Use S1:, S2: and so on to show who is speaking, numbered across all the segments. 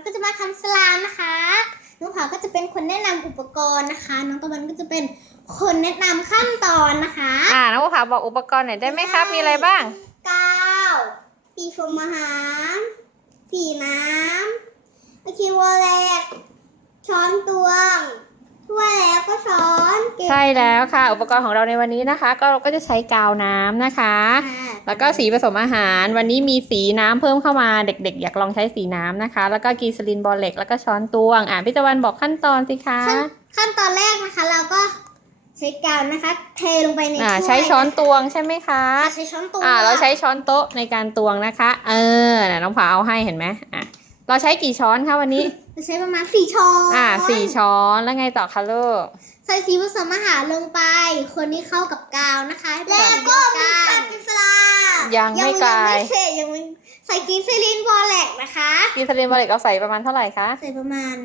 S1: ก็จะมาทำสลามนะคะน้องผาก็จะเป็นคนแนะนำอุปกรณ์นะคะน้องตะวันก็จะเป็นคนแนะนำขั้นตอนนะคะ
S2: น้องภูผาบอกอุปกรณ์หน่อยได้ไหมครับมีอะไรบ้าง
S1: กาวสีโฟมอาหารสีน้ำคีย์วอลเล็ตช้อนตวงถ้วยแล้วก็ช้อน
S2: ใช่แล้วค่ะอุปกรณ์ของเราในวันนี้นะคะก็จะใช้กาวน้ำนะคะแล้วก็สีผสมอาหารวันนี้มีสีน้ำเพิ่มเข้ามาเด็กๆอยากลองใช้สีน้ำนะคะแล้วก็กีซาลินบอลเล็กแล้วก็ช้อนตวงพี่ตะวันบอกขั้นตอนสิคะ
S1: ขั้นตอนแรกนะคะเราก็ใช้กาวนะคะเทลงไปในถ้วย
S2: ใช้ช้อนตวงใช่ไหมคะ
S1: ใช้ช้อนตวง
S2: เราใช้ช้อนโต๊ะในการตวงนะคะน้องผาเอาให้เห็นไหมเราใช้กี่ช้อนคะวันนี้
S1: เราใช้ประมาณ4 ช้อน
S2: 4 ช้อนแล้วไงต่อคะลูก
S1: ใส่สีผสมอาหารลงไปคนที่เข้ากับกาวนะคะแล้วก็มีการกินสลา
S2: ยังไม่กลาย
S1: ยังไม่ใส่กีซาลินบอลเล็กนะคะ
S2: กีซาลินบอลเล็กเอาใส่ประมาณเท่าไหร่คะ
S1: ใส่ประมาณ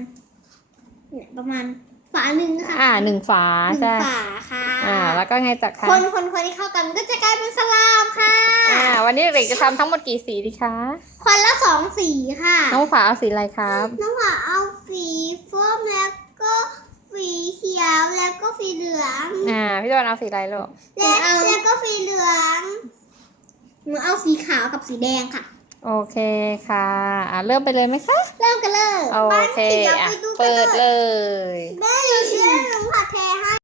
S1: ฝาหนึ่งค่ะ
S2: 1 ฝาใช่
S1: ฝาค่ะ
S2: แล้วก็ไงต่อคะ
S1: คนที่เข้ากันก็จะกลายเป็นสลามค่ะ
S2: วันนี้เด็กจะทำทั้งหมดกี่สีดีคะ
S1: คนละ2 สีค่ะ
S2: น้องฝาเอาสีอะไรครับ
S1: น้องฝาเอาสีส้มแล้วก็สีเขียวแล้วก็สีเหลือง
S2: พี่ตะวันเอาสีอะไรลูก
S1: แล้วก็สีเหลืองหนูเอาสีขาวกับสีแดงค่ะ
S2: โอเคค่ะเริ่มไปเลยไหมคะ
S1: เริ่มกันเลย
S2: โอเคเปิดเลย
S1: แม่อยู่ที่หนูผัดเทให้